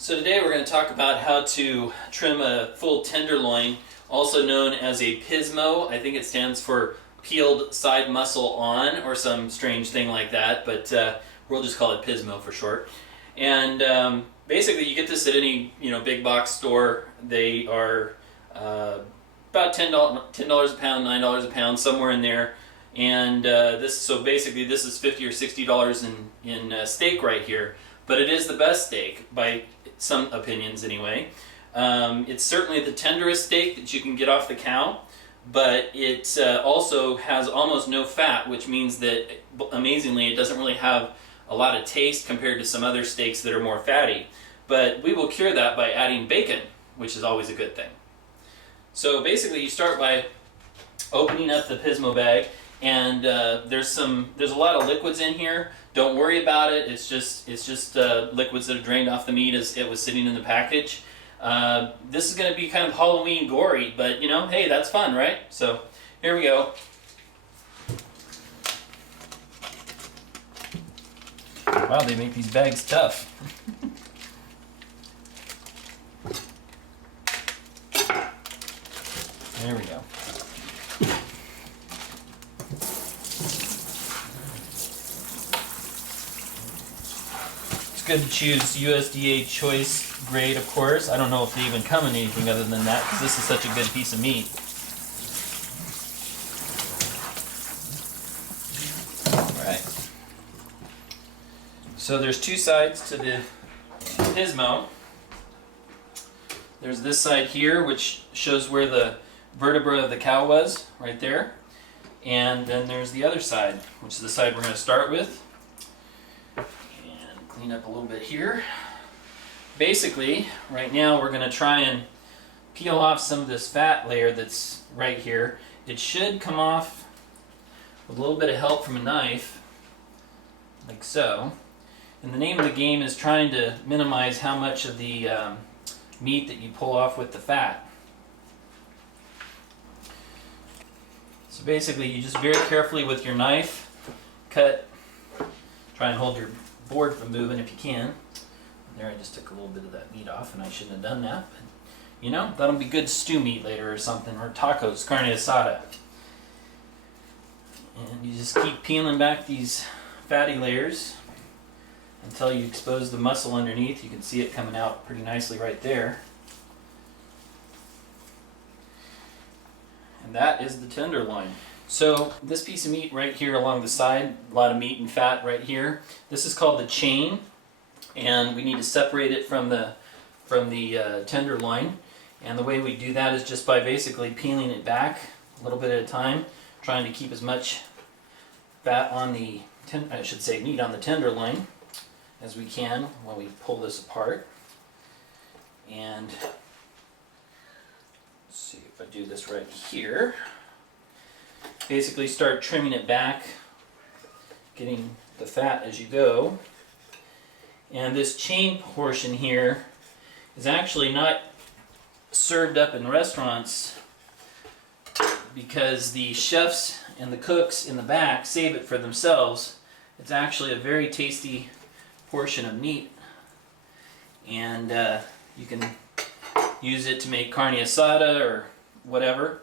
So today we're going to talk about how to trim a full tenderloin, also known as a pismo. I think it stands for peeled side muscle on or some strange thing like that, but we'll just call it pismo for short. And basically you get this at any big box store. They are about $10 a pound, $9 a pound, somewhere in there. And so basically this is $50 or $60 in steak right here. But it is the best steak, by some opinions anyway. It's certainly the tenderest steak that you can get off the cow, but it also has almost no fat, which means that, amazingly, it doesn't really have a lot of taste compared to some other steaks that are more fatty. But we will cure that by adding bacon, which is always a good thing. So basically you start by opening up the pismo bag, and there's a lot of liquids in here. Don't worry about it. It's just liquids that are drained off the meat as it was sitting in the package. This is going to be kind of Halloween gory, but hey, that's fun, right? So here we go. Wow, they make these bags tough. There we go. It's good to choose USDA choice grade, of course. I don't know if they even come in anything other than that, because this is such a good piece of meat. Alright. So there's two sides to the pismo. There's this side here, which shows where the vertebra of the cow was, right there. And then there's the other side, which is the side we're going to start with. And clean up a little bit here. Basically, right now we're going to try and peel off some of this fat layer that's right here. It should come off with a little bit of help from a knife, like so. And the name of the game is trying to minimize how much of the meat that you pull off with the fat. So basically you just very carefully with your knife cut, try and hold your board from moving if you can. There, I just took a little bit of that meat off, and I shouldn't have done that, but that'll be good stew meat later or something, or tacos, carne asada. And you just keep peeling back these fatty layers until you expose the muscle underneath. You can see it coming out pretty nicely right there. And that is the tenderloin. So this piece of meat right here along the side, a lot of meat and fat right here, this is called the chain, and we need to separate it from the tenderloin. And the way we do that is just by basically peeling it back a little bit at a time, trying to keep as much fat on the, meat on the tenderloin as we can when we pull this apart. And let's see if I do this right here. Basically start trimming it back, getting the fat as you go. And this chain portion here is actually not served up in restaurants because the chefs and the cooks in the back save it for themselves. It's actually a very tasty portion of meat, and you can use it to make carne asada or whatever,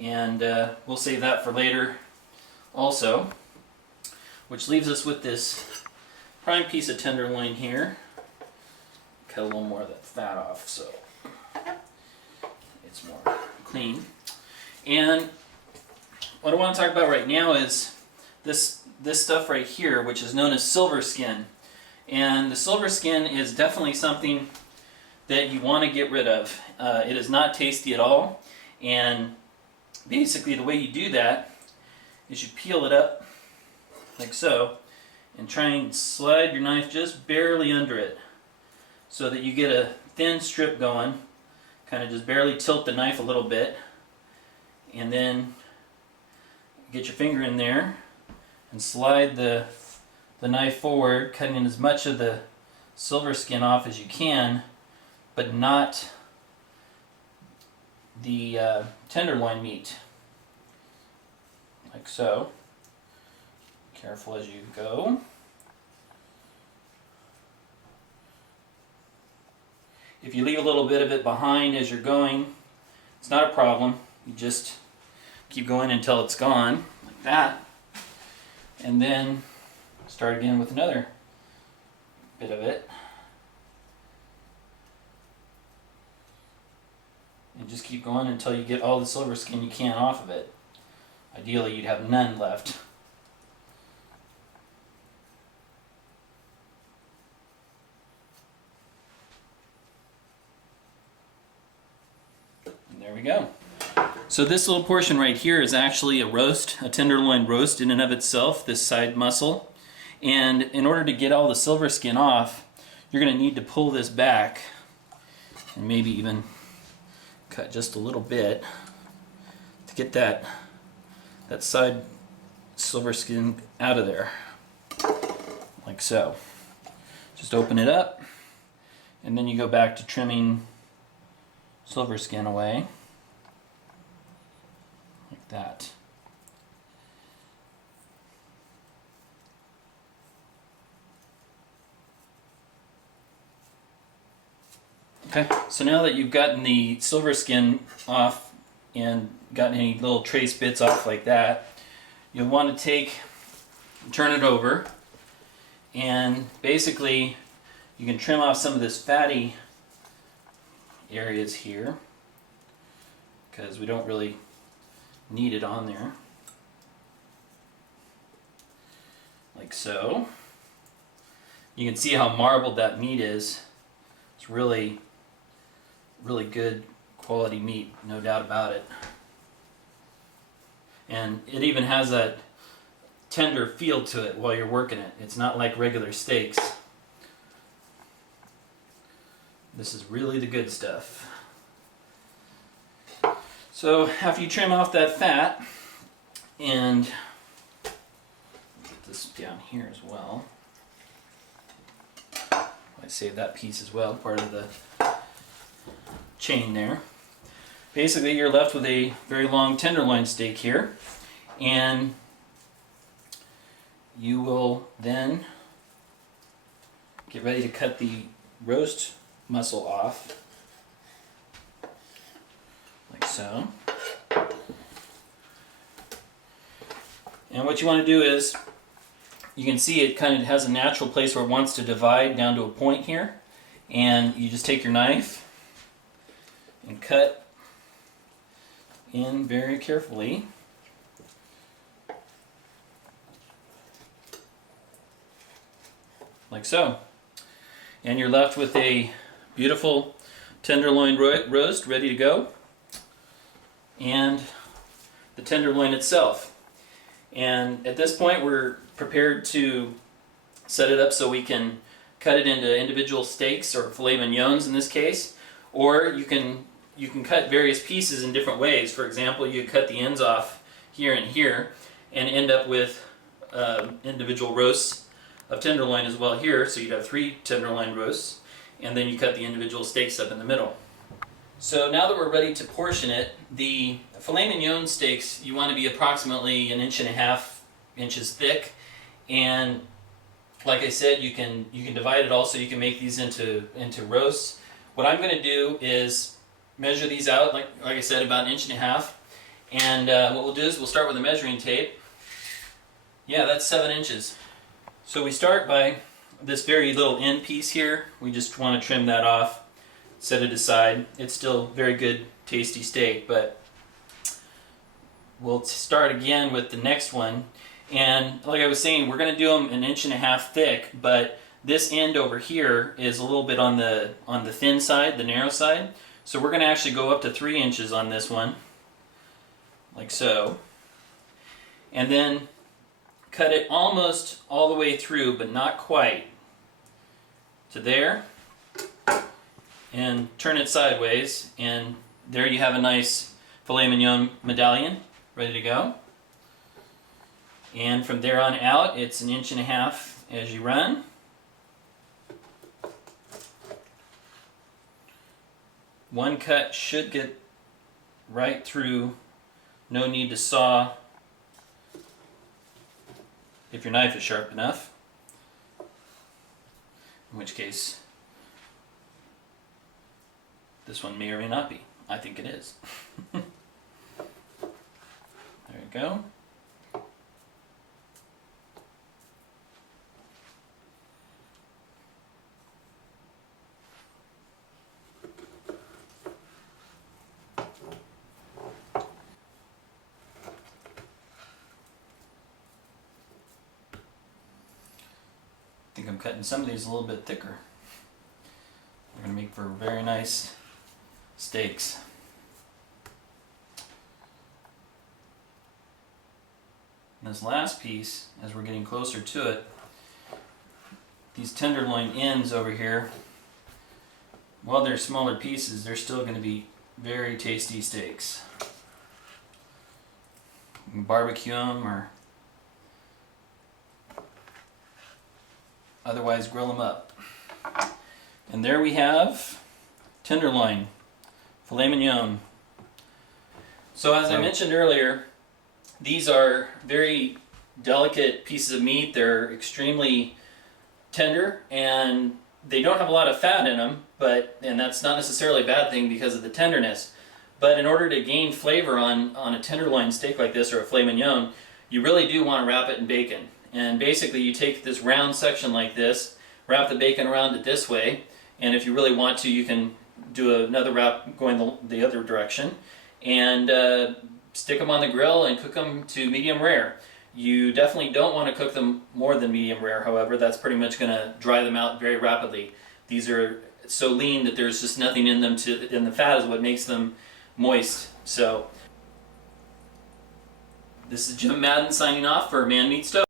and we'll save that for later also, which leaves us with this prime piece of tenderloin here. Cut a little more of that fat off so it's more clean. And what I want to talk about right now is this stuff right here, which is known as silver skin. And the silver skin is definitely something that you want to get rid of. It is not tasty at all, and basically the way you do that is you peel it up like so and try and slide your knife just barely under it so that you get a thin strip going. Kind of just barely tilt the knife a little bit, and then get your finger in there and slide the knife forward, cutting as much of the silver skin off as you can, but not the tenderloin meat, like so. Careful as you go. If you leave a little bit of it behind as you're going, it's not a problem. You just keep going until it's gone, like that. And then start again with another bit of it. And just keep going until you get all the silver skin you can off of it. Ideally, you'd have none left. And there we go. So this little portion right here is actually a roast, a tenderloin roast in and of itself, this side muscle. And in order to get all the silver skin off, you're going to need to pull this back and maybe even cut just a little bit to get that side silver skin out of there, like so. Just open it up, and then you go back to trimming silver skin away, like that. Okay, so now that you've gotten the silver skin off and gotten any little trace bits off like that, you'll want to turn it over, and basically you can trim off some of this fatty areas here because we don't really need it on there, like so. You can see how marbled that meat is. It's really good quality meat, no doubt about it. And it even has a tender feel to it while you're working it. It's not like regular steaks. This is really the good stuff. So after you trim off that fat, and put this down here as well. I saved that piece as well, part of the chain there. Basically, you're left with a very long tenderloin steak here, and you will then get ready to cut the roast muscle off, like so. And what you want to do is, you can see it kind of has a natural place where it wants to divide down to a point here, and you just take your knife and cut in very carefully, like so. And you're left with a beautiful tenderloin roast ready to go, and the tenderloin itself. And at this point we're prepared to set it up so we can cut it into individual steaks, or filet mignons in this case, or you can cut various pieces in different ways. For example, you cut the ends off here and here and end up with individual roasts of tenderloin as well here, so you'd have 3 tenderloin roasts, and then you cut the individual steaks up in the middle. So now that we're ready to portion it, the filet mignon steaks, you want to be approximately 1.5 inches thick, and like I said, you can divide it also. You can make these into roasts. What I'm going to do is measure these out, like I said, about 1.5 inches, and what we'll do is we'll start with a measuring tape. Yeah, that's 7 inches. So we start by this very little end piece here. We just want to trim that off, set it aside. It's still very good, tasty steak, but we'll start again with the next one. And like I was saying, we're going to do them 1.5 inches thick, but this end over here is a little bit on the thin side, the narrow side. So we're going to actually go up to 3 inches on this one, like so. And then cut it almost all the way through, but not quite, to there, and turn it sideways, and there you have a nice filet mignon medallion ready to go. And from there on out, it's 1.5 inches as you run. One cut should get right through, no need to saw if your knife is sharp enough, in which case This one may or may not be. I think it is. There you go. I think I'm cutting some of these a little bit thicker. They're going to make for very nice steaks. And this last piece, as we're getting closer to it, these tenderloin ends over here, while they're smaller pieces, they're still going to be very tasty steaks. You can barbecue them or otherwise grill them up. And there we have tenderloin, filet mignon. So as I mentioned earlier, these are very delicate pieces of meat. They're extremely tender and they don't have a lot of fat in them, and that's not necessarily a bad thing because of the tenderness. But in order to gain flavor on a tenderloin steak like this or a filet mignon, you really do want to wrap it in bacon. And basically you take this round section like this, wrap the bacon around it this way, and if you really want to, you can do another wrap going the other direction, and stick them on the grill and cook them to medium rare. You definitely don't want to cook them more than medium rare, however. That's pretty much going to dry them out very rapidly. These are so lean that there's just nothing in them, and the fat is what makes them moist. So, this is Jim Madden signing off for Man Meat Stove.